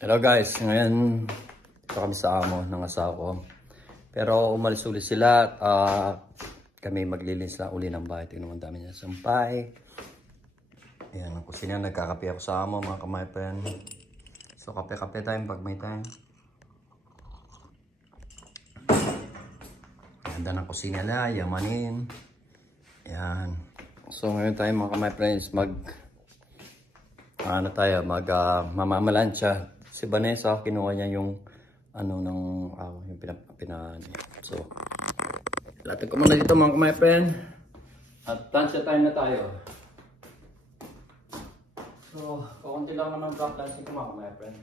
Hello guys, ngayon ito kami sa amo ng asawa ko. Pero umalis ulit sila at kami maglilinis lang uli ng bahay. Tingnan mo ang dami niya sampay. Ayan ang kusina, nagkakape ako sa amo mga kamay friend. So kape-kape time pag may time. Ganda ng kusina na, yamanin. Ayan. So ngayon tayo mga kamay friends mamamalansya. Si Vanessa, kinuha niya yung yung so, latag ko muna dito mga my friend. At tansya time na tayo. So, kukunti lang naman black lansing ko mga my friend.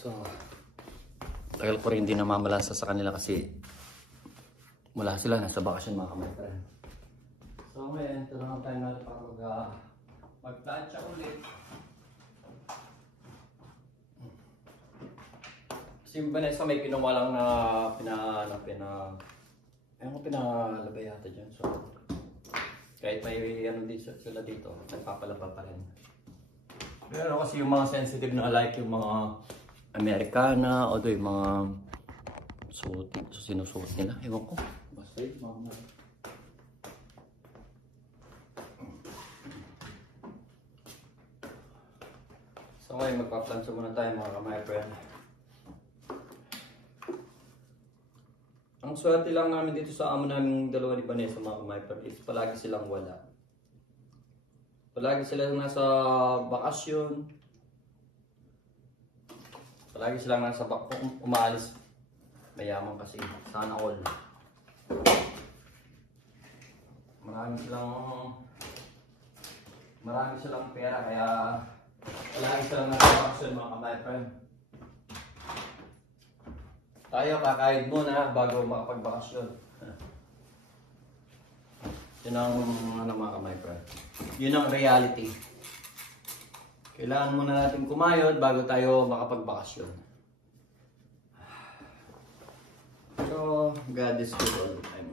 So, tagal ko rin hindi namamalansa sa kanila kasi wala sila, nasa bakasyon mga my friend. So ngayon, ito lang tayo natin para mag-plancha ulit. Kasi Vanessa may kinuha lang na pinalabay yata dyan. So kahit may sila dito, nagpapalaba pa rin. Pero kasi yung mga sensitive na like yung mga Americana o yung mga sinusuot nila, ewan ko. Basta yung mga so ngayon magpa-plancha muna tayo mga kamay friend. Ang swerte lang namin dito sa amo namin dalawa ni Vanessa mga kamay friend is palagi silang wala. Palagi silang nasa bakasyon. Palagi silang nasa umaalis. Mayaman kasi. Sana all. Marami silang pera kaya palagi silang nasa bakasyon mga kamay friend. Tayo kakain muna bago makapagbakasyon. Yun ang mga kamay friend. Yun ang reality. Kailangan muna natin kumayod bago tayo makapagbakasyon. So, God is good all the time.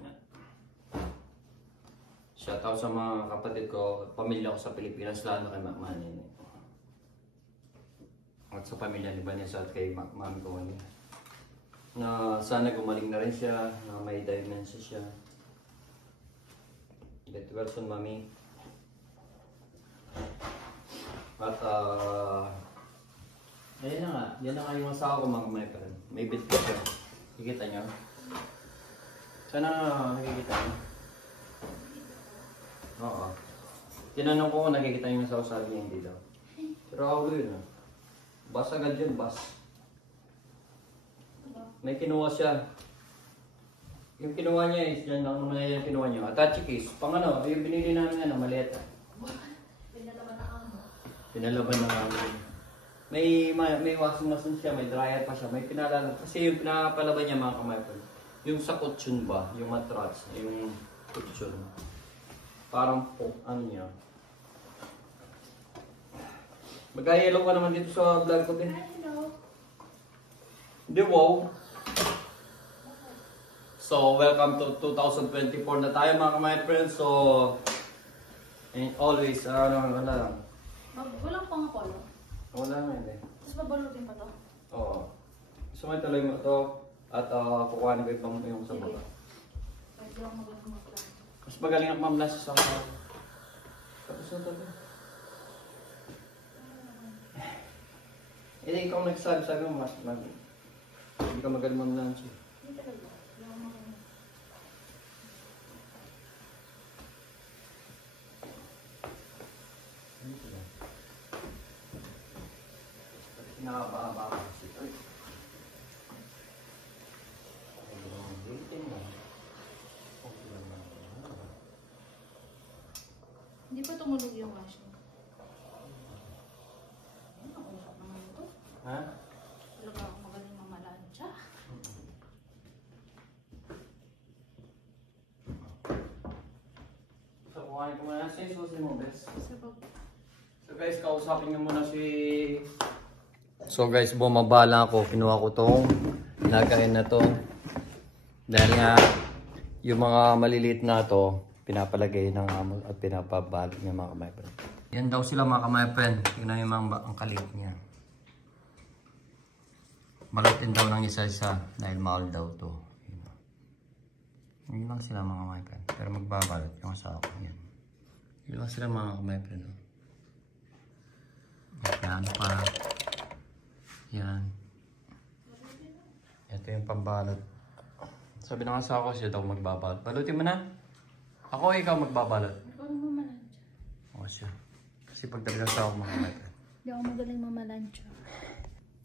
Shoutout sa mga kapatid ko, pamilya ko sa Pilipinas, lalo kay Mami. At sa pamilya ni Vanessa at kay Mami ko ngayon. Na sana gumaling na rin siya, na may dementia siya. Get well soon, Mami. At yan na nga yung asawa ko mga kamay friend. May bit ko siya. Kikita nyo? Sana nakikita nyo? Oo. Tinanong ko kung nakikita nyo sa usabi niya, hindi daw. Pero ako yun ah. Bas agad yun, bas. May kinuha siya. Yung kinuha niya is dyan lang naman yung kinuha niya. Attache case. Pang yung binili namin maliit ah. Pinalaban na kami. May washing machine siya, may dryer pa siya, may pinalala. Kasi yung pinapalaban niya mga kamay friend. Yung sa kutsyon ba, yung matras, yung kutsyon. Parang niya. Mag-hello ka naman dito sa vlog ko din. Hindi, wow. So, welcome to 2024 na tayo mga kamay friends. So, and always, wala lang. Walang pang polo? Wala na yun eh. Tapos babalutin pa to? Oo. Gusto mo ituloy mo ito at kukuhanin ko yung sa baba. Pwede ako mag-plan. Mas magaling ang mamlas sa tapos na ito. Eh, ikaw nagsabi mo mas hindi ka magaling mamlas. Hindi talaga. Hindi ako magaling. Nakababa kasi. Hindi pa tumulog yung washing. Nakusap naman ito. Ha? Talaga ako magaling mamalansya. So, kuhanin ko muna si susi mo, bes. So guys, kausapin nyo muna si... So guys, bumaba lang ako. Kinuha ko tong nakain na to. Dahil nga, yung mga maliliit na to, pinapalagay ng amo at pinapabalot niya mga kamay friend. Yan daw sila mga kamay friend. Tingnan yung mga ang kalit niya. Balutin daw ng isa-isa dahil mahal daw to. Yun lang sila mga kamay friend. Pero magbabalot yung asawa ko. Yan. Yun lang sila mga kamay friend. Yan pa. Yan. Ito yung pambalot. Sabi ng asawa ko siya daw magbabalot. Balutin mo na. Ako o ikaw magbabalot? Ikaw ang mamalansya. Oo siya. Kasi pag talaga asawa ko mga kamay friend. Hindi ako magaling mamalansya.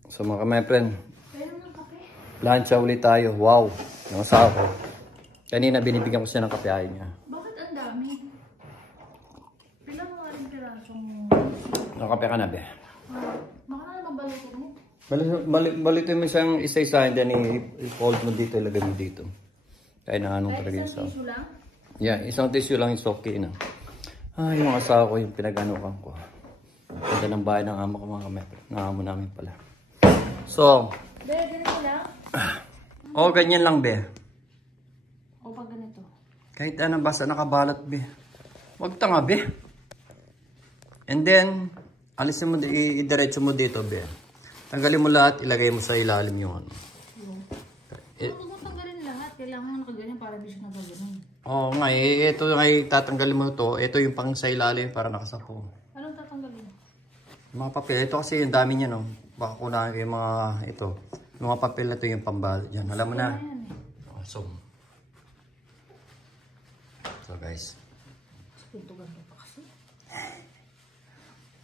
So mga kamay friend. Pero ng kape. Plancha ulit tayo. Wow. Yung asawa ko. Kanina binibigyan ko siya ng kape ayaw niya. Bakit ang dami? Pilang mga rin pirasong... Nakape ka na be. Baka na mabalutin mo. Balitin mo siyang isa-isa and then i-fold mo dito, ilagay mo dito. Kaya na anong talaga yung Isang tissue lang? Yeah, isang tissue lang is okay na. Yung asawa ko yung pinag-anukan ko. Ganda ng bahay ng amo ko mga kamay. Ng amo namin pala. So, Ganito lang? ganyan lang be. O pag ganito? Kahit ano basta nakabalat be. Huwag tanga be. And then, alisin mo, i-diretso mo dito be. Tanggalin mo lahat, ilagay mo sa ilalim yung ano. Huwag mo tanggalin lahat. Kailangan nakaganyan para di siya nagaganon. Oo nga ito tatanggalin mo to. Ito yung pang sa ilalim para nakasapo. Anong tatanggalin? Mga papel. Ito kasi yung dami niya no. Baka kunahan ko yung mga ito. Yung mga papel na ito yung pambalot dyan. Alam mo na. Awesome. So guys. Ganto-ganto pa kasi.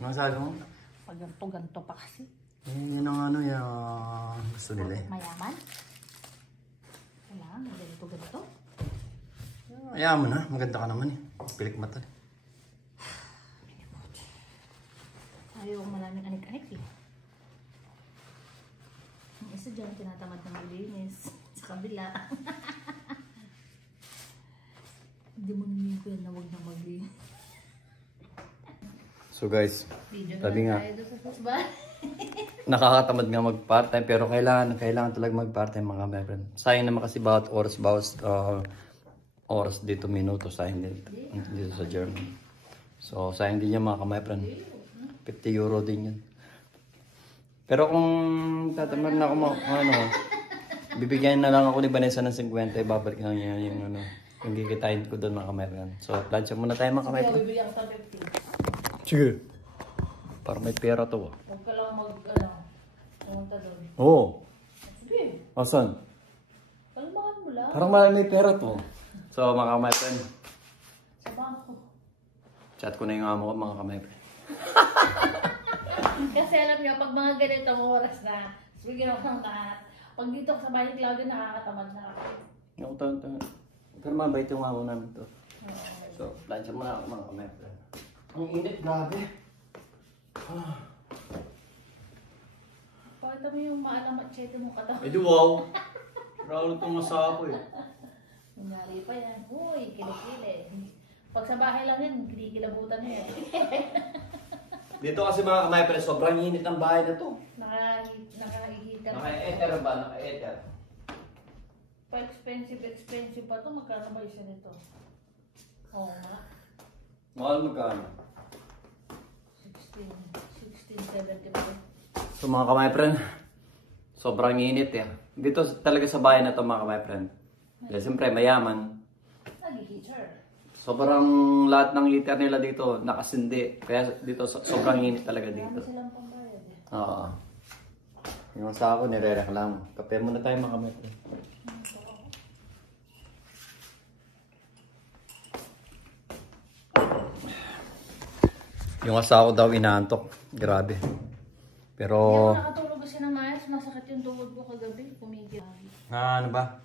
Ano sabi mo? Pag ganto-ganto pa kasi. Yun ang ano yung gusto nila eh. Mayaman? Kailangan ganito-ganto? Ayaw mo na. Maganda ka naman eh. Pilik mata. Ayaw maraming anik-anik eh. Yung isa dyan, tinatamad na maglinis. Sa kabila. Hindi mo namin ko yan na huwag na maglinis. So guys, sabi nga, Tayo doon sa susban. nakakatamad nga mag-part-time pero kailangan talaga mag-part-time mga my friend. Sayang naman kasi bawat oras dito minuto sayang dito sa Germany. So sayang din yan mga my friend. 50 euro din yan. Pero kung tatamad na ako bibigyan na lang ako ni Vanessa ng 50, babalik na niya yung yung kikitain ko doon mga my friend. So plancha muna tayo mga my friend. Bibigyan ka 50. Sige. Para may pera to. Huwag ka lang pumunta doon. Oo. Sige. Asan? Kalmahan mo lang. Parang may pera to. So mga my friend. Sa bangko. Chat ko na yung amo ko mga kamay friend. Kasi alam niyo, pag mga ganitong oras na, bigyan ako ng lahat. Pag dito sa bahay Claudio, nakakatamad na ako. Yung taon. Pero mabait yung amo namin to. So, plancha muna ako mga kamay friend. Ang init, grabe. Pakita mo yung maalang machete mo katawan. Edi wow. Raulo itong masa ako eh. Nangyari pa yan. Uy, kilikili. Pag sa bahay lang yan, kinikilabutan na yan. Dito kasi mga kamay friend, sobrang init ng bahay na to. Naka-heater. Naka-ether ba? Naka-ether. Expensive pa to. Magkano ba isa nito? Oo nga. Mahal magkano? 16.75. So mga kamay friend, sobrang init eh. Dito talaga sa bahay na to mga kamay friend. Dahil siyempre mayaman. Nag-heater. Sobrang lahat ng heater nila dito nakasindi. Kaya dito sobrang init talaga dito. Marami silang pambayad eh. Oo. Yung sa ako nire-reklamo. Kape muna tayo mga kamay friend. Yung asawa ko daw inaantok. Grabe. Pero... Hindi ako nakatulog kasi ng maayos. Masakit yung tuhod ko kagabi. Pumigil. ano ba?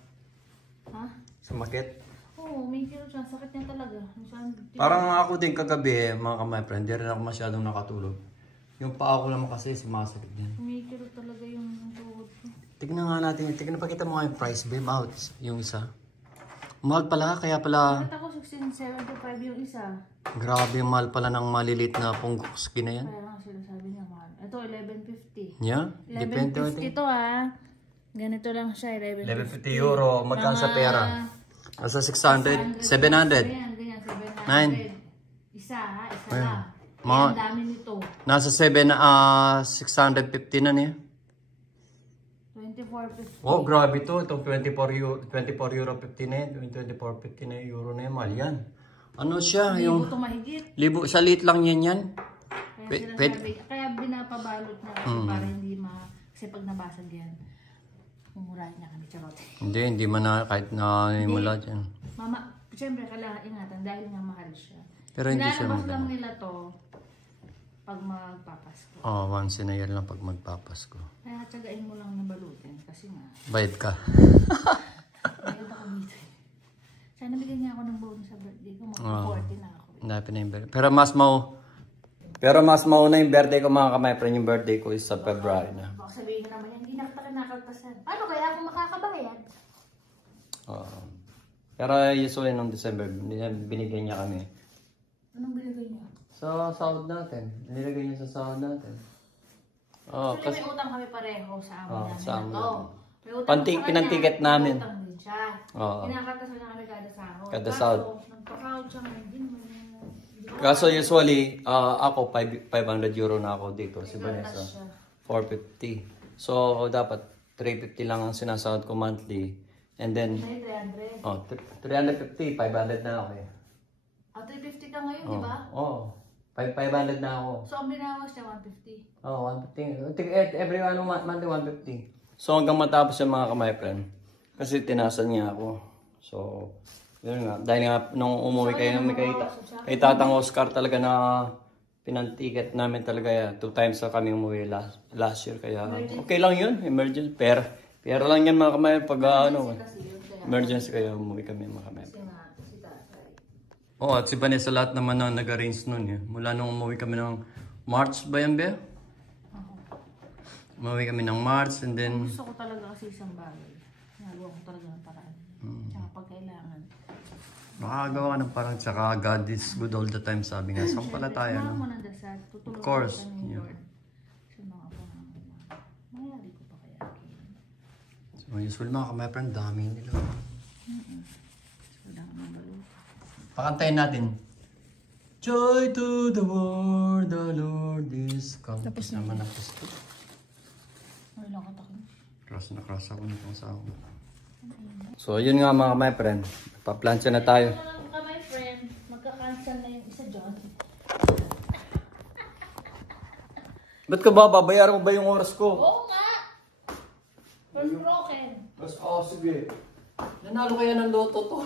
Ha? Sumakit? Oo, umigil siya. Sakit niya talaga. Parang ako din kagabi, mga kamay friend, di rin ako masyadong nakatulog. Yung paa ko naman kasi sumasakit din. Umigil talaga yung tuhod ko. Tignan nga natin. Tignan pakita mo nga yung price, babe. Out. Yung isa. Mahal pala, kaya pala... Bakit ako 16.75 yung isa? Grabe, mahal pala ng malilit na pungkuski na yan. Kaya nga sila sabi niya mahal. Ito, 11.50. Yeah? Depende. 11.50 to ah. Ganito lang siya, 11.50. 1150 euro. Magkano sa pera? Nasa 600? 700? Ganyan, ganyan. Isa ha, isa Ayun. lang. Mga, Ang dami nito. nasa 650 na niya. 24.50. Oh, grabe to. Itong 24 euro 50 na yan. 24.50 na euro na yan. Mahal yan. Ano siya? Libo Yung ito mahigit. libo, sa liit lang yan yan. Kaya binapabalot na kasi para hindi kasi pag nabasag yan, mumurahin niya kami, charot. Hindi man na kahit na mula dyan. Mama, siyempre kailangan ingatan dahil nga mahal siya. Pero hindi siya Nilalabas maganda. lang nila to pag magpapasko. Oh, once in a year lang pag magpapasko. Kaya tsagain mo lang na balutin kasi nga, Bayad ka. mayroon ako dito. Sana bigyan niya ako ng bonus sa birthday ko, mag-40 na ako. Hanapin na yung birthday. Pero mas mauna yung birthday ko mga kamay friend. Yung birthday ko is sa February na. Baka sabihin ko naman yan, hindi na kita kinakaltasan. Paano kaya ako makakabayad? Pero usually nung December, binigyan niya kami. Anong binigay niya? Sa sahod natin. Nilagay niya sa sahod natin. Oh, Kasi may utang kami pareho sa amo namin sa amo na to. namin. May utang Panti- sa kanya, pinantiket may namin. utang din siya. Oo. Kinakaltasan na kami kada sahod. Kada sahod. Kaso, nagpa-crowd siya ngayon din. Kaso usually, ako 500 euro na ako dito. Si Vanessa, 450. So, dapat 350 lang ang sinasahod ko monthly. And then, May 300. 350, 500 na ako eh. 350 ka ngayon, di ba? Oo. 500 na ako. So, ang binawas niya 150. Oh, 150. Every monthly 150. So hanggang matapos yung mga kamay friend. Kasi tinasan niya ako. So, yun nga. Dahil nga nung umuwi kayo kay Tatang Oscar talaga na pinantiket namin talaga yan. 2 times na kami umuwi last year. Kaya okay lang yun. Emergency. Pero lang yan mga kamay pag emergency kaya umuwi kami mga kamay. Oh, at si Vanessa lahat naman na nag-arrange nun eh. Mula nung umuwi kami ng March ba yan, Be? Umuwi kami ng March and then... Gusto ko talaga kasi isang bagay. Nagawa ko talaga ng paraan. Tsaka pag kailangan. Makakagawa ka ng parang tsaka God is good all the time sabi nga. Saan pala tayo, Samahan no? mo ng dasal. Tutulungan Of course, kita ni yeah. Lord. Sa mga pangalan. Mayari ko pa kaya. So, usually mga kamay friend, dami nila. Wala kang mabaluto. Pakantayin natin. Joy to the world, the Lord is come. Tapos naman na Kristo. Ay, nakatakin. Cross na cross ako nitong sa ako. So, yun nga mga my friend. Paplansya na tayo. Ka, my friend. Magka-cancel na yung isa dyan. Ba't ka ba? Babayaran mo ba yung oras ko? Oo nga! First broken. Sige. Nanalo kaya ng loto to.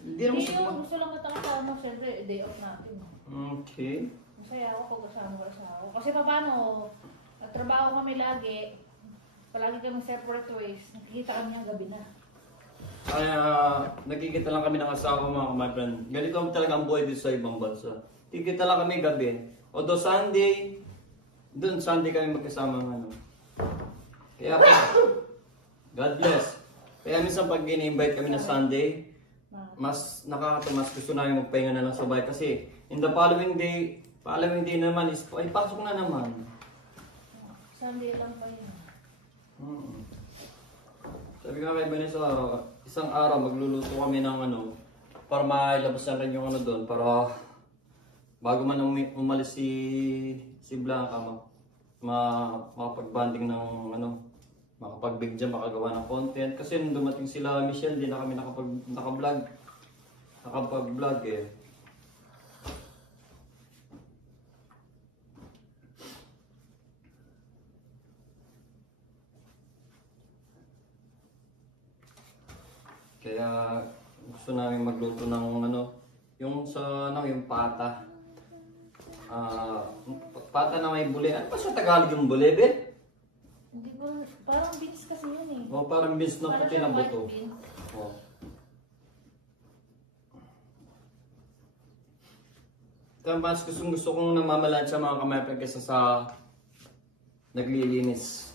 Hindi naman Hindi yung gusto lang kita kasama. Siyempre, day off natin. Okay. Masaya ako pag kasama ko sa ako. Kasi paano, nagtrabaho kami lagi. Palagi kami separate ways. Nakikita kami ang gabi na. Kaya nagkikita lang kami ng asawa mga my friend. Ganito talaga ang buhay dito sa ibang bansa. Kikita lang kami gabi. Although Sunday, doon Sunday kami magkasama ng ano. Kaya God bless. Kaya minsan pag in-invite kami na Sunday, mas nakakatamas gusto namin magpahinga na lang sa bahay kasi in the following day naman is ay pasok na naman. Sunday lang pa yun. Sabi nga kay Vanessa, isang araw magluluto kami ng ano para mailabas na rin yung ano doon para bago man umalis si Blanca makapag-banding ng ano makapag-big jam, makagawa ng content kasi nung dumating sila Michelle, di na kami nakapag-vlog eh. Kaya gusto namin magluto ng ano, yung sa ano, yung pata. Pata na may bule. Ano ba sa Tagalog yung bule, be? Hindi ko, parang beans kasi yun eh. O parang beans na Parang puti siyang na white buto. beans. O. Kaya mas gusto kong namamalan sa mga kamay kaysa sa naglilinis.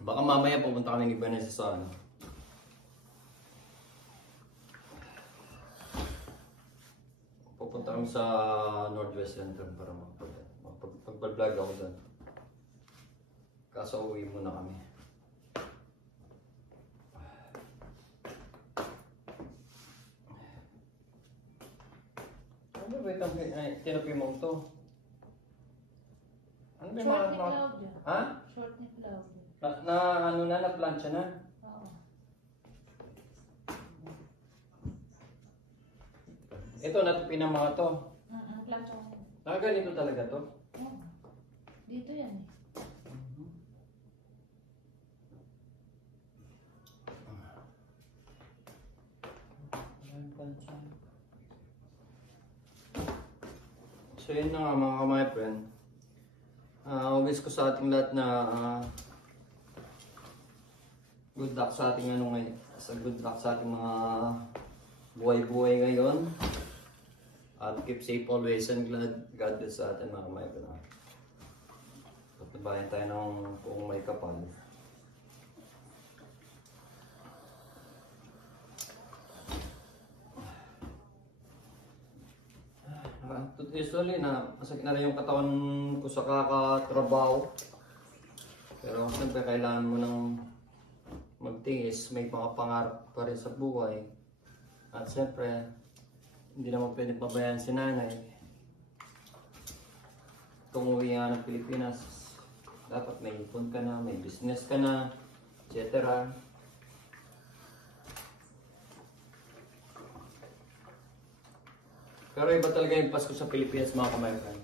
Baka mamaya pupunta kami ni Vanessa sa ano. Pupunta kami sa Northwest Center para mag-vlog ako dyan. Kaso uwi muna kami. ba itong tinupi mo ito? Ano ba yung Short mga... ni Claudia. Ha? Short ni Claudia. Ano na, na-plancha na? Oo. Ito, natupi ng mga to. Plancha ko. Ganito talaga to? Oo. Dito yan eh. So yun na nga mga my friend. Wish ko sa ating lahat na good luck sa ating ngayon. Good luck sa ating mga buhay-buhay ngayon. At keep safe always and God bless sa atin mga my friend. Pagtabayan tayo ng kung may kapal. Usually masakit na rin yung katawan ko sa kakatrabaho. Pero siyempre kailangan mo nang magtiis, may mga pangarap pa rin sa buhay. At siyempre, hindi naman pwede pabayaan si nanay. Kung uwi nga ng Pilipinas, dapat may ipon ka na, may business ka na, etc. Pero iba talaga yung Pasko sa Pilipinas mga kamaykan.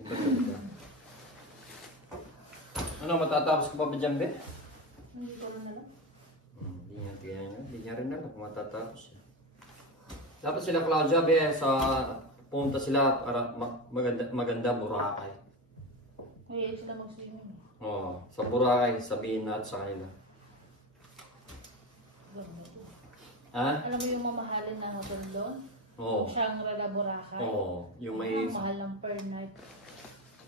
Iba talaga. Ano, matatapos ka pa ba dyan, Beth? Hindi ko na lang. Hindi niya rin alam kung matatapos siya. Dapat sila Claudia, pumunta sila para maganda Boracay. Ay, sila mag-swimming. Oo, sa Boracay, sabihin natin sa kanila. Ha? Alam mo yung mamahalin na hotel doon? Oo. Shangri-La Boracay? Oo, yung may... Ang mahal ng per night.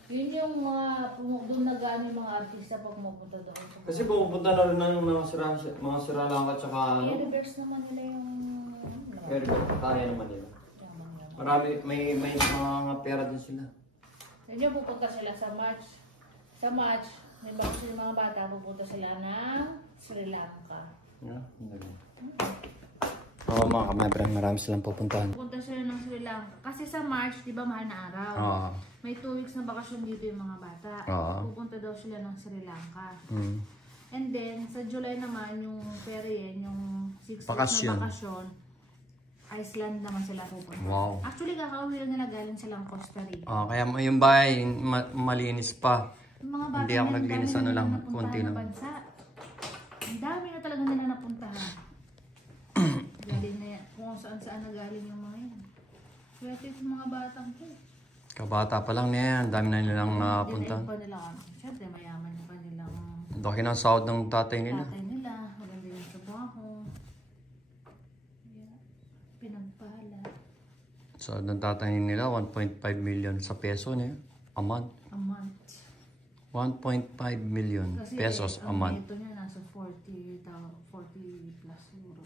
Yun yung mga doon nag-ano yung mga artista pag pumunta doon. Kasi pupunta na rin ng mga siralangka at saka ano. I-reverse naman nila yung... Pero kaya naman nila. Marami, may mga pera din sila. Yun yung pupunta sila sa March. Sa March, may bago yung mga bata, pupunta sila ng Sri Lanka. Yeah, Oo mga kamay, marami silang pupuntahan. Pupunta sila ng Sri Lanka. Kasi sa March, di ba mahal na araw? Oo. May 2 weeks na bakasyon dito yung mga bata. Oo. Pupunta daw sila ng Sri Lanka. Mm. And then, sa July naman, yung period, yung 6 weeks Bakasyon. na bakasyon, Iceland naman sila pupunta. Wow. Actually, kakauwi lang nila galing silang Costa Rica. Kaya yung bahay malinis pa. Yung mga bata Hindi ako na, naglinis, dami ano lang, napuntahan konti na lang. bansa. Ang dami na talaga nila napuntahan. Galing na yan. Kung saan-saan na galing yung mga yan. Swerte yung mga batang ko. Kabata pa lang niya yan, dami na nilang napuntahan. Hindi pa nila kami. Siyempre, mayaman pa nilang Laki ng sahod ng tatay nila. maganda yung trabaho. Yeah. Pinagpala. Sahod ng tatay nila, 1.5 million sa peso niya. A month. A month. 1.5 million pesos a month. Ito niya nasa 40 plus euro.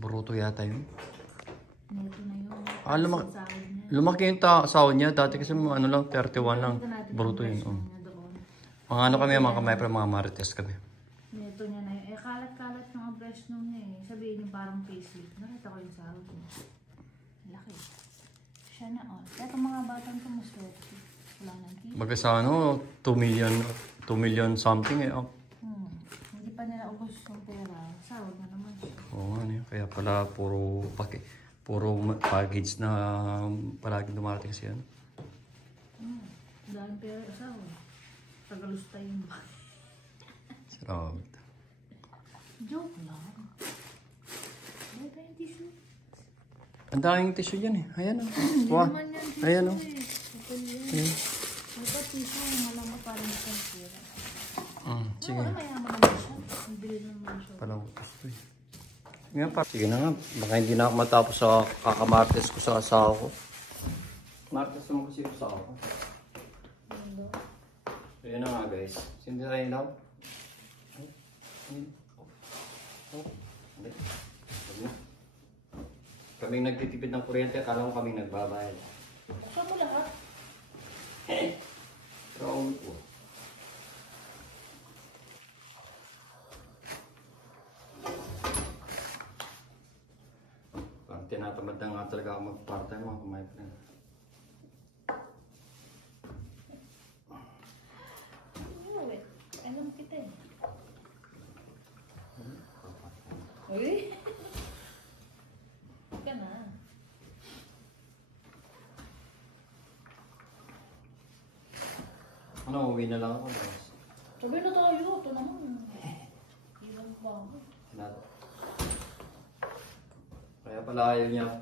Bruto yata yun. Neto na yun. Sahod niya. Lumaki yung sahod niya. Dati kasi ano lang, 31 lang. Bruto yun. Mga ano kami, mga kamay, pero mga marites kami. Neto niya na yun. Kalat-kalat yung ang breast nung niya eh. Sabihin yung parang payslip. Nakita ko yung sahod niya. Laki. Siya na all. Kaya itong mga batang ito maswerte. Wala nang kita. Baga sa ano, 2 million something eh. Hindi pa nila ubos yung pera. Sahod na naman siya. Oo nga niya. Kaya pala puro package na palagi dumating siya. Dahil pera sahod. Tagalustay yung ba? Sarap. Joke lang. May tayong tissue. Ang daming tissue dyan eh. Ayan o. Hindi naman yan tissue Ayan o. eh. Ayan. May pa tissue. Malam mo parang isang pera. Sige. Wala mayaman naman siya. Ang bili naman siya. Palang utas to eh. Sige na nga. Baka hindi na ako matapos sa kakamartes ko sa asawa ko. Martes naman kasi ko sa ako. So yun na nga guys. Sindi tayo ilaw. Kaming nagtitipid ng kuryente, akala ko kaming nagbabayad. Buksan mo lahat. Pero ako po. Parang tinatamad na nga talaga ako mag-part-time mga my friend. Wait, alam kita eh. Uy! Huwag ka na. Ano, uwi na lang ako guys. Sabi na tayo, ito naman. Ilang ba ako? Kaya pala ayaw niya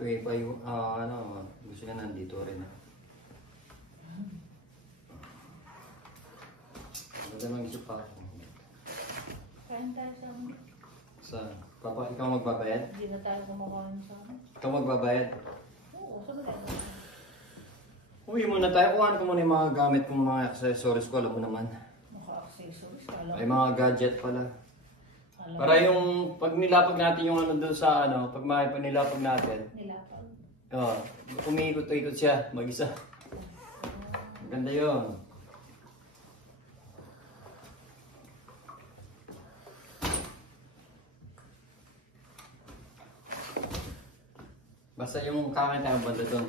gusto niya nandito rin. Maganda lang isip pa ako. Kain tayo sa amin. Saan? Papa, ikaw magbabayad? Hindi na tayo kumakain sa amin. Ikaw magbabayad? Oo, sabi tayo. Uwi muna tayo. Kuhaan ko muna yung mga gamit kong mga accessories ko. Alam mo naman. Naka-accessories. Kala Ay mga gadget pala. Para yung pag nilapag natin yung ano doon sa ano, pag makipag nilapag natin. nilapag. Umiikot-ikot siya mag-isa. Ganda yun. Basta yung kakain tayo banda doon.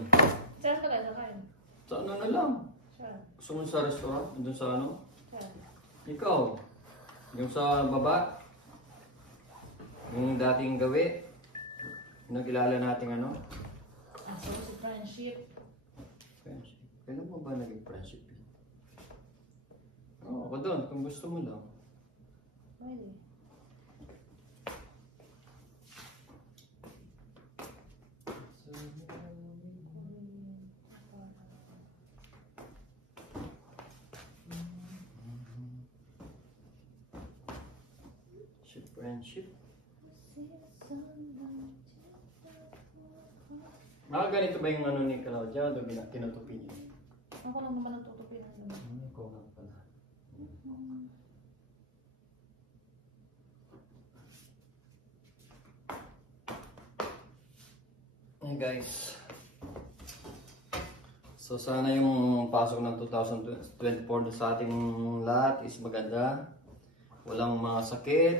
Saan ka tayo kain? Sa ano na lang. Saan? Gusto mo sa restaurant? Doon sa ano? Saan? Ikaw. Yung sa baba. Yung dating gawi. Yung nakilala nating ano. So, si friendship. Friendship. Kailan mo ba naging friendship yun? Oo, ako doon. Kung gusto mo lang. Pwede. Friendship. Ganito ba yung ano ni Claudia? Ito kinatupi niya. Ako lang naman natutupi ng naman. Ikaw nga pala. Hey guys. So sana yung pasok ng 2024 sa ating lahat is maganda. Walang mga sakit.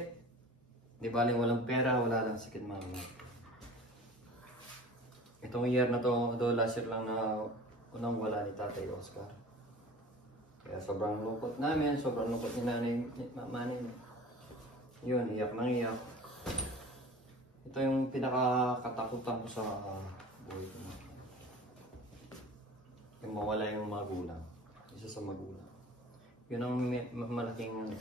Di baling walang pera, wala lang sakit mga mga. Itong year na to, last year lang na unang wala ni Tatay Oscar. Kaya sobrang lungkot namin, sobrang lungkot ni nanay, mama niya. Yun, iyak nang iyak. Ito yung pinakakatakutan ko sa buhay ko. Yung mawala yung magulang. Isa sa magulang. Yun ang malaking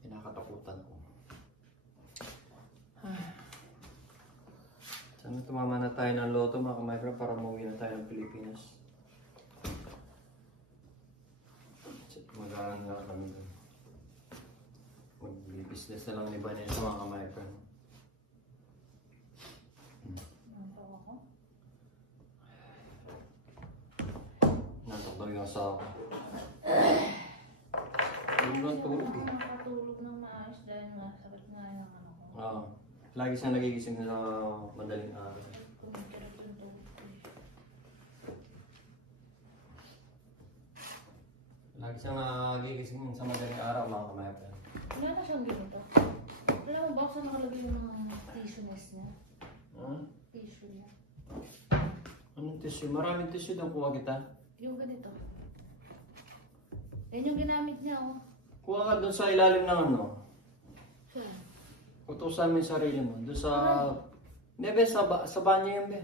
pinakatakutan ko. Sana tumama na tayo ng loto mga kamay para umuwi na tayo ng Pilipinas. Mag-aaral na kami doon. Mag-business na lang ni Vanessa mga kamay Nantaw ako. Nantok na yung asawa ko. Hindi lang tulog eh. Nakatulog ng maayos dahil masakit nga yung ano ko. Oo. Lagi siyang nagigising sa madaling araw. Kumikirap yung tulog ko eh. Lagi siyang nagigising sa madaling araw mga kamay Wala na siyang ganito. Alam mo ba kung saan nakalagay yung mga tissue nest niya? Tissue niya. Anong tissue? Maraming tissue daw kuha kita. Yung ganito. Yan yung ginamit niya, oh. Kuha ka doon sa ilalim ng ano. Saan? Utusan mo yung sarili mo. Doon sa... Hindi, be, sa banyo yun, be.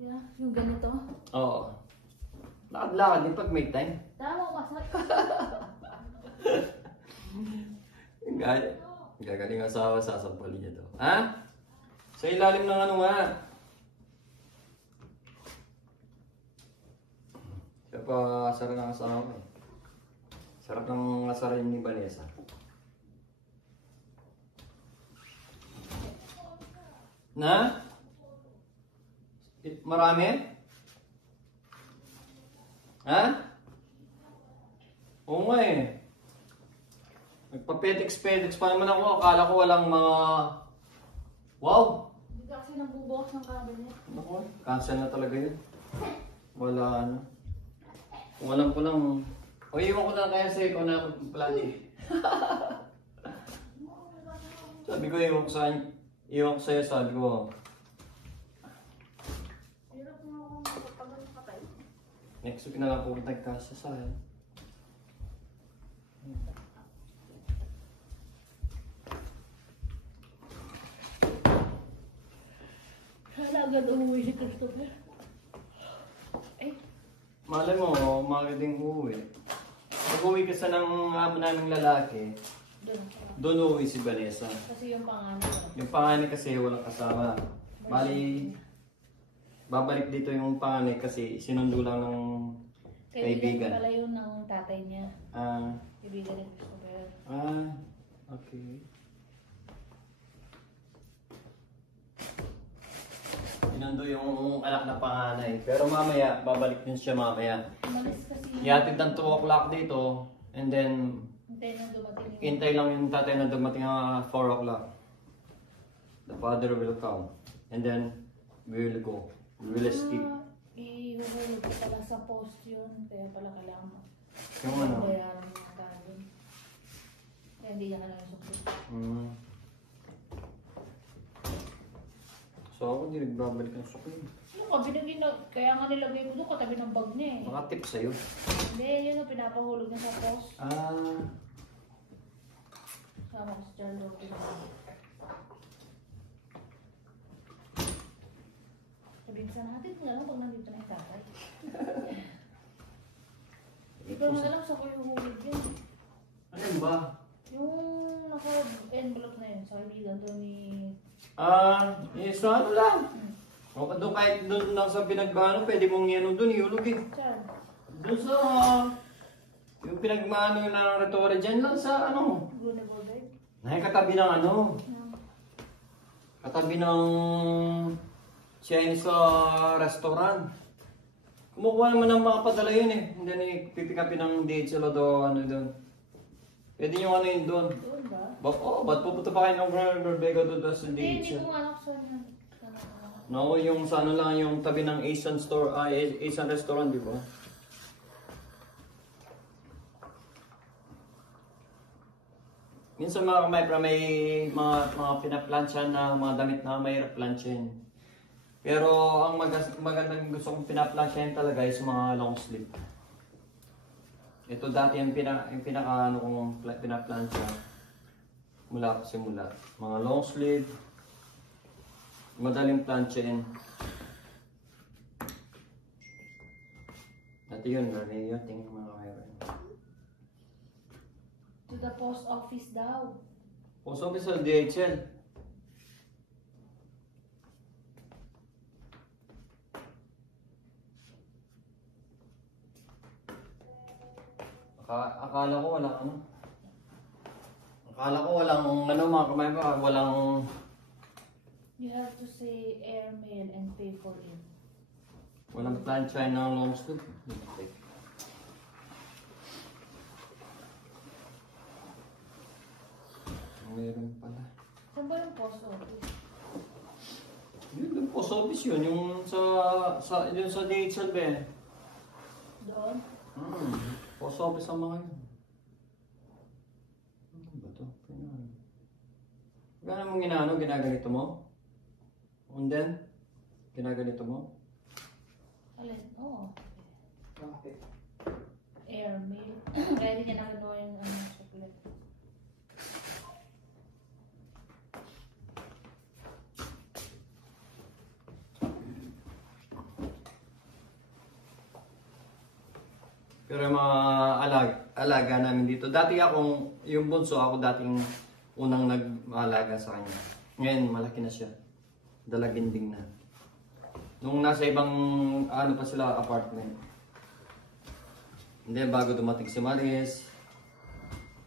Yeah, yung ganito. Oo. Lakad-lakad din pag may time. Tama, masakit. Gagaling asawa, sasampalin niya daw. Ha? Sa ilalim ng ano nga. Siya pa sarap ng asawa ko eh. Sarap ng asarin ni Vanessa. Na? Marami? Ha? Oo nga eh. Nagpa-pedex pa naman ako. Akala ko walang mga... Wow! Hindi ka kasi nabubukas ng cabinet. Naku, cancel na talaga yun. Wala ano. Kung alam ko lang... O iwan ko lang kaya sa'yo kung na plani. Sabi ko iwan ko sa'yo, sabi ko... Next week na lang po nagkasa sa akin. Sana agad umuwi si Christopher. Eh, Malay mo, umaga din uuwi. Pag-uwi kasi ng amo naming lalaki, doon ako. doon uuwi si Vanessa. Kasi yung panganay. Yung panganay kasi walang kasama. Bali, babalik dito yung panganay kasi sinundo lang ng kaibigan. Pala yun ng tatay niya. Ah, Kaibigan ni Christopher. okay. Sinundo yung anak na panganay. Pero mamaya, babalik din siya mamaya. Umalis kasi yung... Ihatid ng 2 o'clock dito, and then Hintay na dumating yung... hintay lang yung tatay na dumating ng 4 o'clock. The father will come. And then, we will go. We will escape. Ihuhulog ko pala sa post yun. Kaya pala kailangan mo. Yung ano? Bayaran mo yung tayo. Kaya hindi niya ka lang sukli. So ako hindi nagbabalik ng sukli. Ano ka, kaya nga nilagay ko doon katabi ng bag niya eh. Mga tip sa'yo. Hindi, yun ang pinapahulog niya sa post. Sama ko sa Charlotte. Sabihin sa natin kung alam pag nandito na yung tatay. Hindi ko naman alam sa ko yung hulog yun. Ano yun ba? Yung naka-envelope na yun sa kaibigan doon ni... Yes, ano lang. O doon kahit doon lang sa pinagbano, pwede mong yan doon, ihulog eh. Saan? Doon sa... yung pinagmano na retory dyan lang sa ano. Grunewald. Katabi ng ano. Katabi ng Chinese restaurant. Kumukuha naman ng mga padala yun eh. Hindi na pipikapin ng DHL o ano doon. Pwede nyo ano yun doon. Doon ba? Ba't pupunta pa kayo ng Berbega doon sa Hindi DHL? ko anak sa yun. No, yung sa ano lang, yung tabi ng Asian store, Asian restaurant, di ba? Minsan mga kamaypra, may mga pinaplansya na mga damit na mahirap plansyahin. Pero ang magandang gusto kong pinaplansyahin talaga is mga long sleeve. Ito dati yung pinaka ano kong pinaplansya mula pa simula. Mga long sleeve, madaling plansyahin. At yun, yun, tingin mga kamaypra. To the post office daw. Post office sa DHL. Akala ko walang ano. Akala ko walang ano mga kamay pa, walang... You have to say airmail and pay for it. Walang plansya ng long sleeve. Meron pala. Saan ba yung post office? Yung post office yun, yung yun sa DHL ba eh. Doon? Post office ang mga yun. Ano ba ito? Gano'n mong ginaganito mo? And then? Ginaganito mo? Alin? Oo. Bakit? Airmail. Kaya hindi niya nakagawa yung chocolate. Pero yung mga alaga namin dito. Dati yung bunso, ako dating unang nag-alaga sa kanya. Ngayon, malaki na siya. Dalaginding na. Nung nasa ibang, ano pa sila, apartment. Hindi, bago dumating si Maris.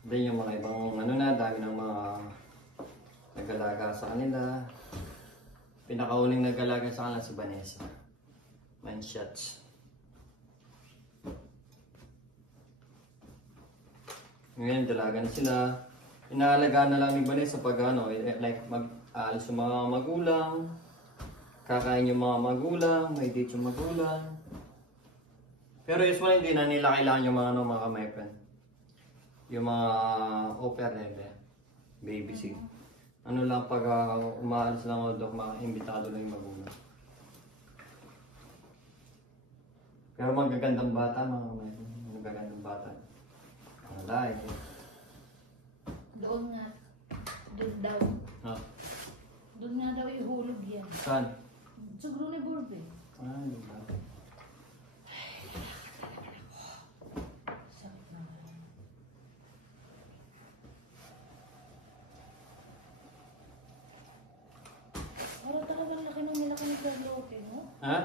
Hindi, yung mga ibang, ano na, dami ng mga nag-alaga sa kanila. Pinakauling nag-alaga sa kanila si Vanessa. Mind shots. Ngayon, dalaga na sila. Inaalagaan na lang ni Vanessa pag ano, like mag-aalis yung mga magulang, kakain yung mga magulang, may date yung magulang. Pero usually hindi na nila kailangan yung mga ano, mga kamay-friend. Yung mga offer nila, babysit. Ano lang pag umaalis lang ako doon, mga imbitado lang yung magulang. Pero magagandang bata, mga kamay. Magagandang bata. Alay. Doon nga. Doon daw. Ha? Doon nga daw ihulog yan. Saan? Sa Gruneburg eh. Hindi ba? Sakit naman. Pero talagang laki ng nilaki ni Carlote, no? Ha?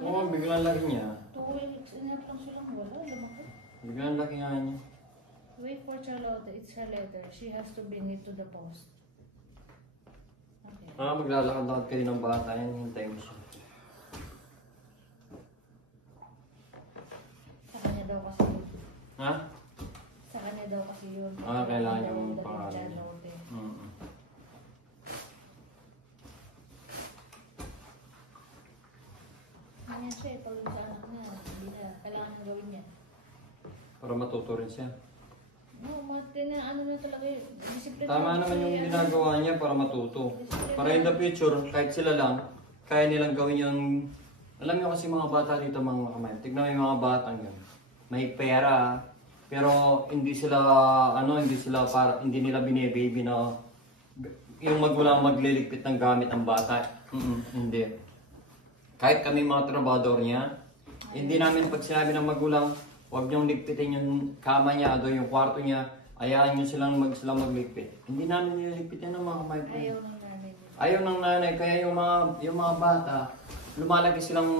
Oo, biglang laki niya. 2 weeks and a half lang silang wala. Lumaki. Biglang laki nga niya. Wait for Charlotte. It's her letter. She has to bring it to the post. Okay. Maglalakad-lakad kayo ng bata yan. Hintay mo siya. Sa kanya daw kasi yun. Ha? Sa kanya daw kasi yun. Kailangan Daw yung daw pangalan. ni Charlotte. Ganyan siya eh. Pag sa anak niya, hindi na. Kailangan na gawin niya. Para matuto rin siya. No, ano na talaga yun. Discipline Tama naman yung ginagawa niya para matuto. Para in the future, kahit sila lang, kaya nilang gawin yung... Alam niyo kasi mga bata dito, mga kamay. Tignan mo yung mga batang yun. May pera, pero hindi sila, hindi nila bine-baby na yung magulang magliligpit ng gamit ng bata. Hindi. Kahit kami mga trabador niya, hindi namin pag sinabi ng magulang, huwag niyong ligpitin yung kama niya o yung kwarto niya, ayaan niyo silang magligpit. Hindi namin niligpitin ng mga kamay. Ayaw ng nanay. Ayaw ng nanay, kaya yung mga bata, lumalaki silang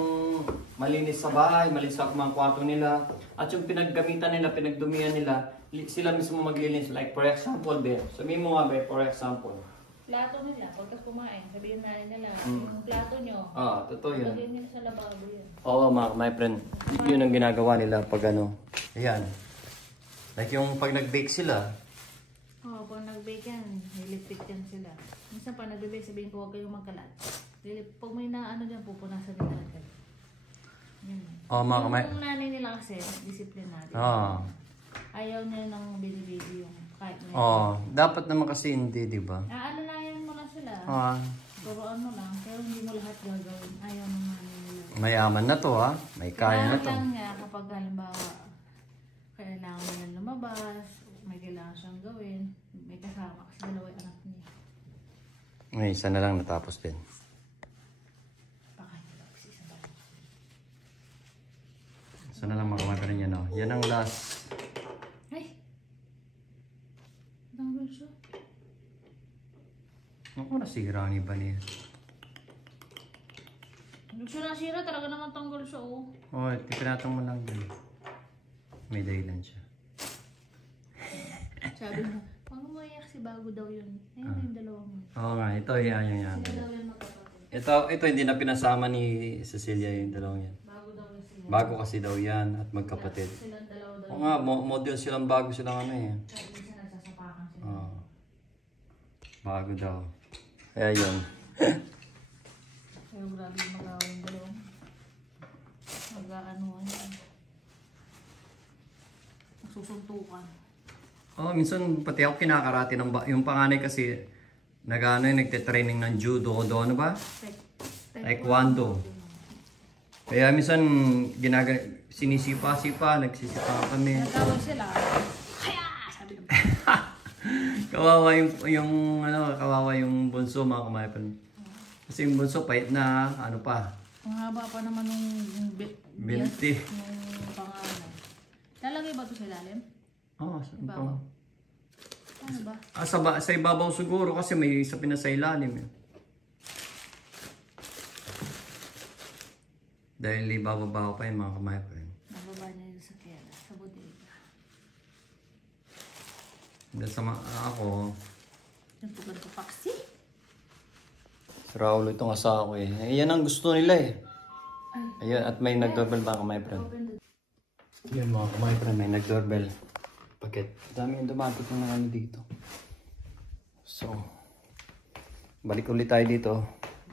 malinis sa bahay, malinis sa mga kwarto nila, at yung pinaggamitan nila, pinagdumihan nila, sila mismo maglilinis. Like for example, Be, sabihin mo nga, Be, for example. Plato nila, pagkas kumain, sabihin nanay nila, yung plato nyo, Totoo yan. lagyan nila sa lababo yan. Oo, my friend. Yun ang ginagawa nila pag ano. Ayan. Like yung pag nag-bake sila. Oo, pag nag-bake yan, nilipit yan sila. Minsan pa nag-bake, sabihin ko huwag kayong magkalat. Pag may naano dyan, pupunasan nila agad. Yun. Mga kamay. Yung nanay nila kasi, discipline natin. Ayaw niya nang binibaby yung kahit na. Dapat naman kasi hindi, di ba? Aalalayan mo lang sila. Turuan mo lang, pero hindi mo lahat gagawin. Ayaw ng nanay nila. Mayaman na to, ha? May kaya na to. Kailangan nga kapag halimbawa, kailangan niya lumabas, may kailangan siyang gawin, may kasama kasi dalawa yung anak niya. May isa na lang natapos din. Isa na lang makamata rin yan, no? Yan ang last. Ay! Tanggal siya. Ako, nasira ang iba niya. Hindi siya nasira, talaga naman tanggal siya, oh. Pinatong mo lang din. May dahilan siya. Sabi mo, paano mo iyak si bago daw yun? Ayun yung dalawang yun. Oo nga, ito yan. Sila daw yung magkapatid. Ito hindi na pinasama ni Cecilia yung dalawang yan. Bago daw yung sila. Bago kasi daw yan at magkapatid. Silang dalawa daw. Oo nga, model silang bago silang ano eh. Kahit minsan nagsasapakan sila. Bago daw. Kaya yun. Pero grabe yung magawa yung dalawang. Mag-aanuan yan. Nagsusuntukan. Minsan pati ako kinakarate ng yung panganay kasi nagte-training ng judo o ano ba? Taekwondo. Kaya minsan sinisipa-sipa, nagsisipa kami. Natawag sila. Kaya! Sabi ng kawawa yung bunso, mga kumayapan. Kasi yung bunso pahit na ano pa. Ang haba pa naman nung 20. nung pangalan. Lalagay ba ito sa ilalim? Ibabaw. Ano ba? Sa ibabaw siguro kasi may isa pinasa ilalim eh. Dahil ibababa pa yung mga kumayapan. Nababa niya yun sa kera, sa bodega. Dahil ako. Yung pagod ko paksi. Si Raulo itong asawa ko eh. Yan ang gusto nila eh. Ayun, at may nag-doorbell ba kumayapan? Yan mga kumayapan, may nag-doorbell. Bakit? Dami yung dumapit na kami dito. So, balik ulit tayo dito,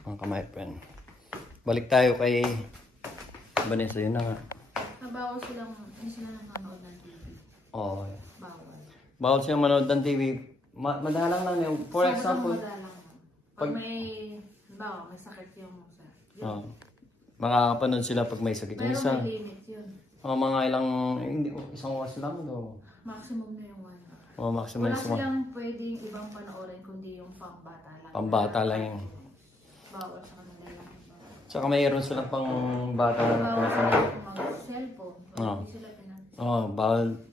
mga kumayapan. Balik tayo kay Vanessa, yun na nga. Bawal silang, hindi sila nanonood ng TV. Oo. Bawal. Bawal silang manood ng TV. Madalang lang yung, for example, Pag may, bawa, may sakit yung makakapanood sila pag may sakit. Yung Pero isa, may limit yun. mga ilang, hindi, isang oras lang, no? Maximum na yung 1 hour. Maximum Wala is silang pwedeng ibang panoorin kundi yung pambata lang. pambata lang yung. Bawal sa kanila lang. Tsaka mayroon silang pang bata na Bawal sa mag-cellphone. Oo. Hindi sila pinag...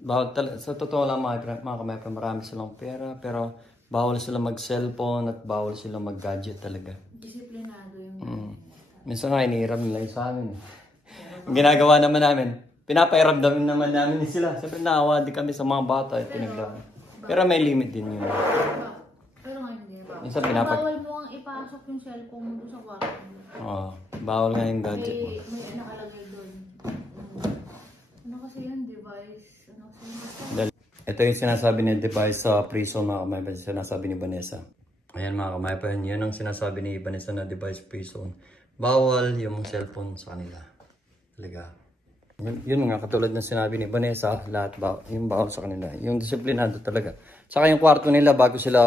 Bawal talaga. Sa totoo lang mga kamaypre, marami silang pera, pero bawal sila mag-cellphone at bawal sila mag-gadget talaga. Disiplinado yung... Minsan nga, inihiram nila yung sa amin. Ang ginagawa naman namin, pinapairamdamin naman namin sila. Siyempre naawa din kami sa mga bata at pinagdaan. Pero may limit din yun. Pero ngayon hindi ba? Minsan Bawal mo ang ipasok yung cellphone mo sa kwarto. Bawal nga yung gadget mo. May nakalagay doon. Ano kasi yun? Device? Ano kasi yun? Ito yung sinasabi ni device sa prison mga kamaypre, sinasabi ni Vanessa. Ayan mga kamaypre, yun ang sinasabi ni Vanessa na device prison. Bawal yung cellphone sa kanila. Talaga. Yun nga, katulad ng sinabi ni Vanessa, lahat yung bawal sa kanila. Yung disiplinado talaga. Tsaka yung kwarto nila bago sila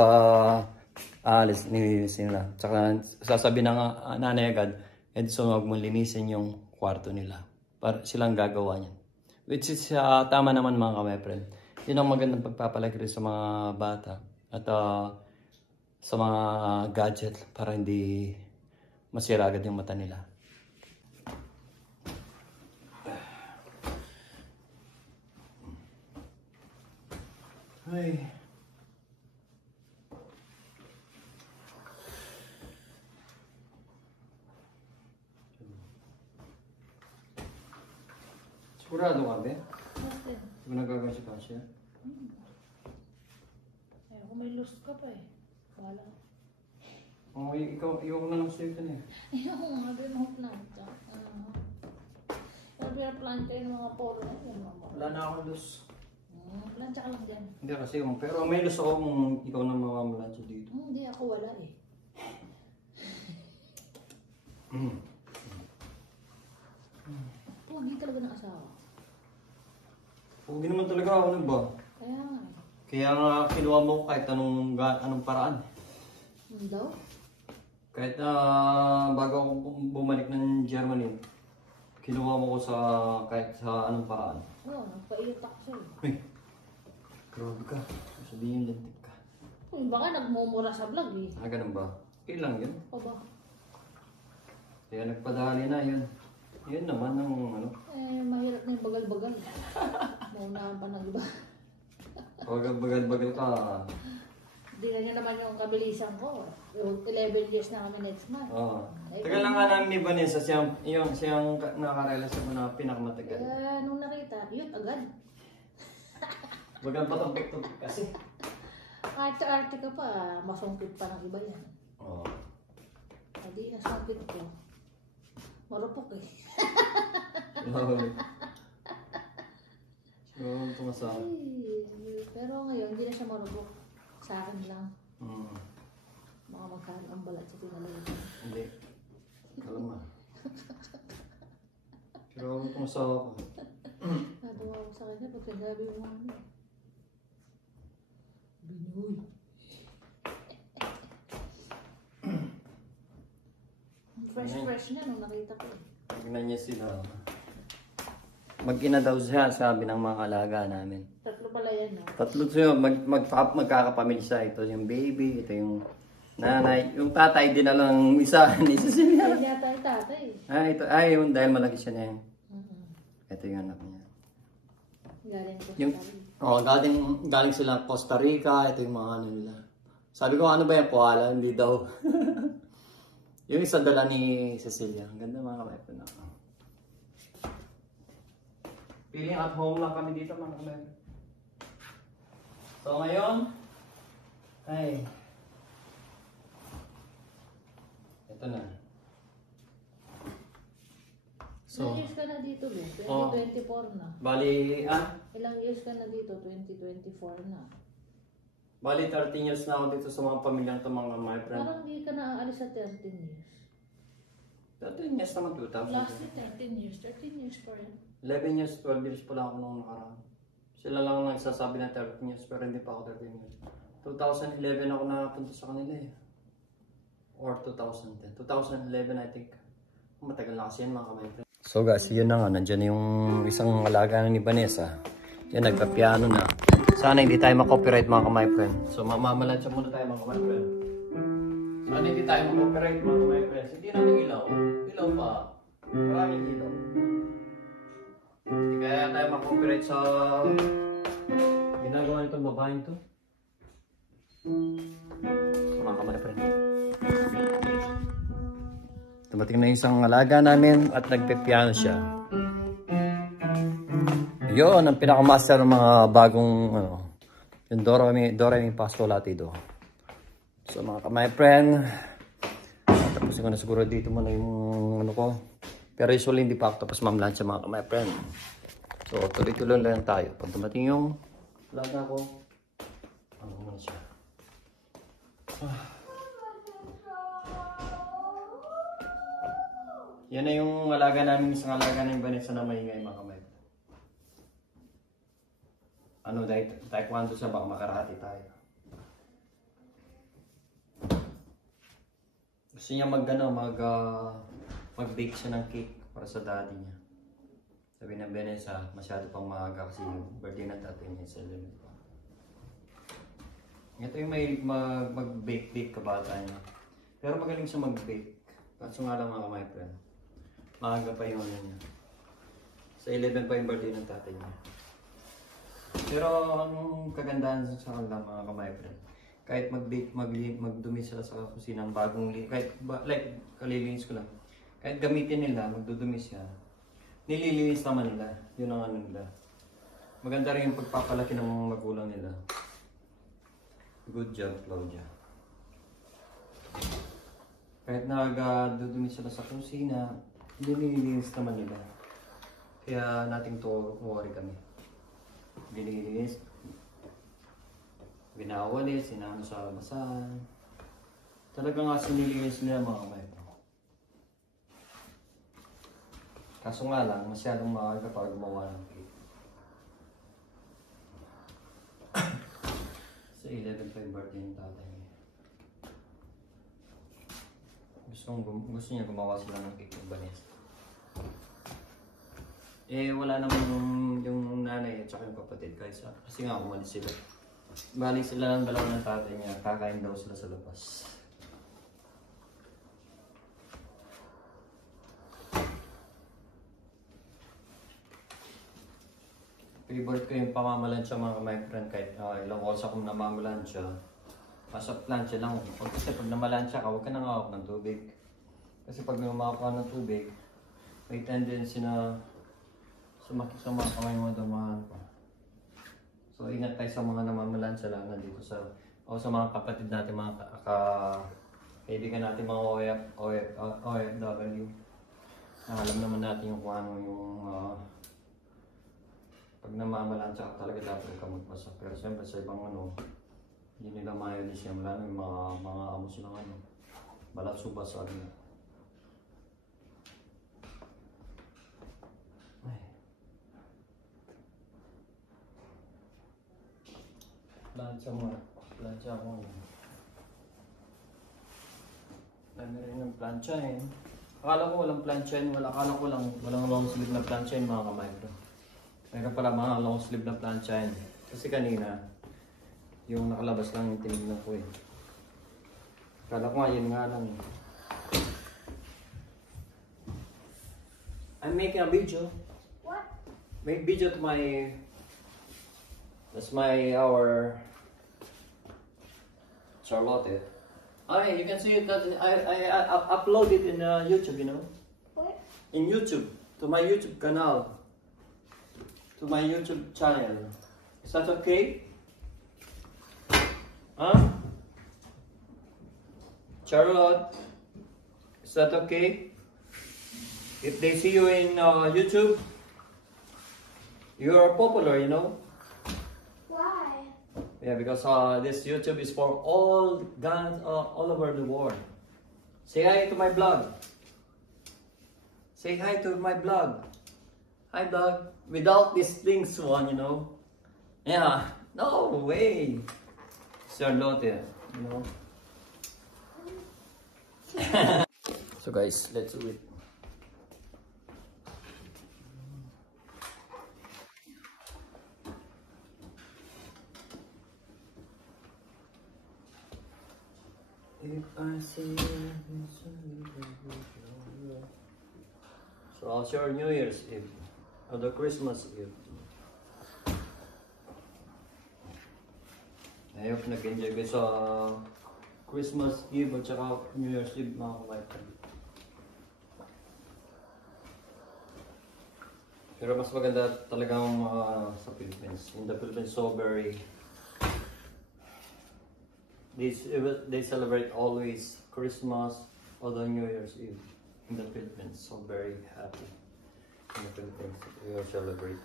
alis, nilinisin nila. Tsaka sasabi ng nanay agad, Edson, huwag mong linisin yung kwarto nila. Para silang gagawa niyan. Which is tama naman mga kamaypre. Yun ang magandang pagpapalagi rin sa mga bata. At sa mga gadget para hindi masira agad yung mata nila. Ay. Sigurado ka, be? Bakit? Hindi mo nagagawin si Kasya? Eh, kung may lust ka pa eh. Wala. Ikaw na lang sa'yo ito na eh. Ayoko nga, remote na. Pero pinaplancha yung mga poro na yun. Wala na akong lus. Plancha ka lang dyan. Hindi kasi pero may lus ako kung ikaw na mamamalansya dito. Hindi, ako wala eh. Pugi talaga ng asawa. Huwag naman talaga ako ba? Kaya nga eh. Kaya nga kinuha mo ko kahit anong paraan. Ano daw? Kahit bago ako bumalik ng Germany, kinuha mo ko kahit sa anong paraan. Oo, nagpaiyak ako sa'yo. Uy, grabe ka. Sabihin lantik ka. Uy, baka nagmumura sa vlog eh. Ganun ba? Okay lang yun. O ba? Kaya nagpadali na yun. Yun naman ang ano. Eh, mahirap na yung bagal-bagal. Maunahan pa ng iba. Pag bagal-bagal ka, Hindi na niya naman yung kabilisan ko. 11 years na kami next month. oo. Tagal lang nga namin ni Vanessa, siyang nakarelasyon mo na pinakamatagal. Nung nakita, yun agad. Bagal pa itong kasi. Arte-arte ka pa, masungkit pa ng iba yan. Oo. Hindi, nasungkit ko. Marupok eh. Siguro pumasama. Pero ngayon, hindi na siya marupok. Sa akin lang. Hmm. Mga magkano ang balat sa pinalayan. Hindi. Kalama. Siguro pumasama ko. Natuwa ako sa kanya pag sinabi mo ano. Binoy. Fresh na nung nakita ko. Tignan niya sila. Mag-ina daw siya, sabi ng mga alaga namin. Tatlo pala yan, no? Tatlo siya, magkakapamilya siya. Ito yung baby, ito yung nanay. Yung tatay din na lang isa, ni Cecilia. Hindi yata yung tatay. Ito, yun, dahil malaki siya niya. Ito yung anak niya. Galing ko Yung, galing sila Costa Rica, ito yung mga ano nila. Sabi ko, ano ba yung koala? Hindi daw. Yung isa dala ni Cecilia. Ang ganda mga kamay na. Feeling at home lang kami dito mga kamay. So ngayon, ito na. So, ilang years ka na dito, Lu? 2024 na. Bali, Ilang years ka na dito? 2024 na. Bali 13 years na ako dito sa mga pamilyang ito mga my friend. Parang hindi ka na aalis sa 13 years. 13 years naman 2000. Last year, 13 years. 13 years pa rin. 11 years, 12 years pa lang ako nung nakaraan. Sila lang ang nagsasabi na 13 years pero hindi pa ako 13 years. 2011 ako napunta sa kanila eh. Or 2010. 2011 I think. Matagal na kasi yan mga kamay friend. So guys, yun na nga. Nandiyan yung isang alaga ni Vanessa. Yan, nagpa-piano na. Sana hindi tayo makopyright mga kamay friend. So mamamalansya muna tayo mga kamay friend. Sana hindi tayo makopyright mga kamay friend. Hindi naman ilaw. Ilaw pa. Maraming ilaw. Hindi kaya tayo makopyright sa ginagawa nitong babaeng to. So mga kamay friend. Dumating na isang alaga namin at nagpe-piano siya. Yun, ang pinakamaster ng mga bagong, yung Do Re Mi Fa Sol La Ti Do. So mga kamay friend, tapusin ko na siguro dito muna yung ano ko. Pero usually hindi pa ako tapos mamlansya mga kamay friend. So tuloy-tuloy lang tayo. Pag dumating yung alaga ko, ano muna siya. Yan na yung alaga namin, isang alaga ng Vanessa na maingay mga kamay. Taekwondo siya, baka makarati tayo. Gusto niya mag-bake siya ng cake para sa daddy niya. Sabi ng Vanessa, masyado pang maaga kasi yung birthday ng tatay niya sa 11 pa. Ito yung may mag-bake kabata niya. Pero magaling siya mag-bake. Kaso nga lang mga kamay friend. Maaga pa yung ano niya. Sa 11 pa yung birthday ng tatay niya. Pero ang kagandahan sa kanila mga kamay friend, kahit mag-bake, magdumi sila sa kusina ng bagong kahit like kalilinis ko lang. Kahit gamitin nila, magdudumi siya. Nililinis naman nila. Yun ang ano nila. Maganda rin yung pagpapalaki ng mga magulang nila. Good job, Claudia. Kahit nagdudumi sila sa kusina, nililinis naman nila. Kaya nating worry kami. Nililinis, binawalis, sinano sa basahan. Talaga nga sinilinis nila mga kamay. Kaso nga lang, masyadong maaga para gumawa ng cake. Sa 11 pa yung birthday ng tatay niya. Gusto niya gumawa sila ng cake ng Vanessa. Wala naman yung nanay at saka yung kapatid kasi nga umalis sila. Balik sila ng dalawa ng tatay niya, kakain daw sila sa labas. Favorite ko yung pamamalansya mga kamay friend kahit ilang oras akong namamalansya. Nasa plancha lang. Kasi pag namalansya ka, huwag ka nang hawak ng tubig. Kasi pag lumawak ka ng tubig, may tendency na sumakit sa mga kamay mo, damahan pa. So ingat tayo sa mga namamalansya lang nandito sa mga kapatid natin, mga kaibigan natin, mga OFW. Alam naman natin yung kung ano yung pag namamalansya ka talaga dapat ka magpasa. Pero siyempre sa ibang hindi nila mayalis yan. Wala na yung mga amos ng balat-subas sa atin. Plancha mo. Dami rin ng plancha eh. Akala ko walang plancha yun. Akala ko walang long sleeve na plancha yun mga kamay ko. Mayroon pala mga long sleeve na plancha yun. Kasi kanina, yung nakalabas lang yung tinignan ko eh. Akala ko nga yun nga lang eh. I'm making a video. What? Make video to our Charlotte. You can see it that I upload it in YouTube, you know. What? In YouTube, to my YouTube channel, to my YouTube channel. Is that okay? Huh? Charlotte, is that okay? If they see you in YouTube, you are popular, you know. Why? Yeah, because this YouTube is for all guns all over the world. Say hi to my blog. Say hi to my blog. Hi blog. Without these things one, you know. Yeah. No way. Charlotte, you know. So guys, let's do it. If I see so how's your New Year's Eve? Or the Christmas Eve? I hope nag-enjoy kayo sa Christmas Eve at saka New Year's Eve mga kabaitan. Pero mas maganda talagang sa Philippines. In the Philippines, so very... They celebrate always Christmas or the New Year's Eve. In the Philippines, so very happy. In the Philippines, we will celebrate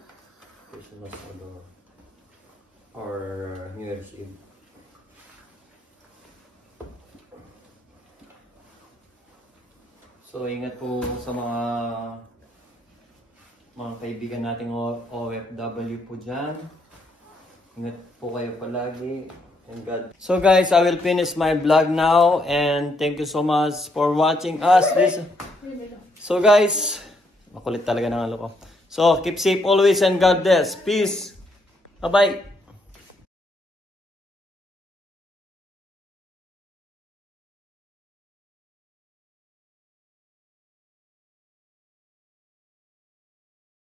Christmas or New Year's Eve. So ingat po sa mga kaibigan nating OFW po dyan. Ingat po kayo palagi. And God. So guys, I will finish my vlog now and thank you so much for watching us. So guys, makulit talaga ng ano ko. So keep safe always and God bless. Peace. Bye-bye.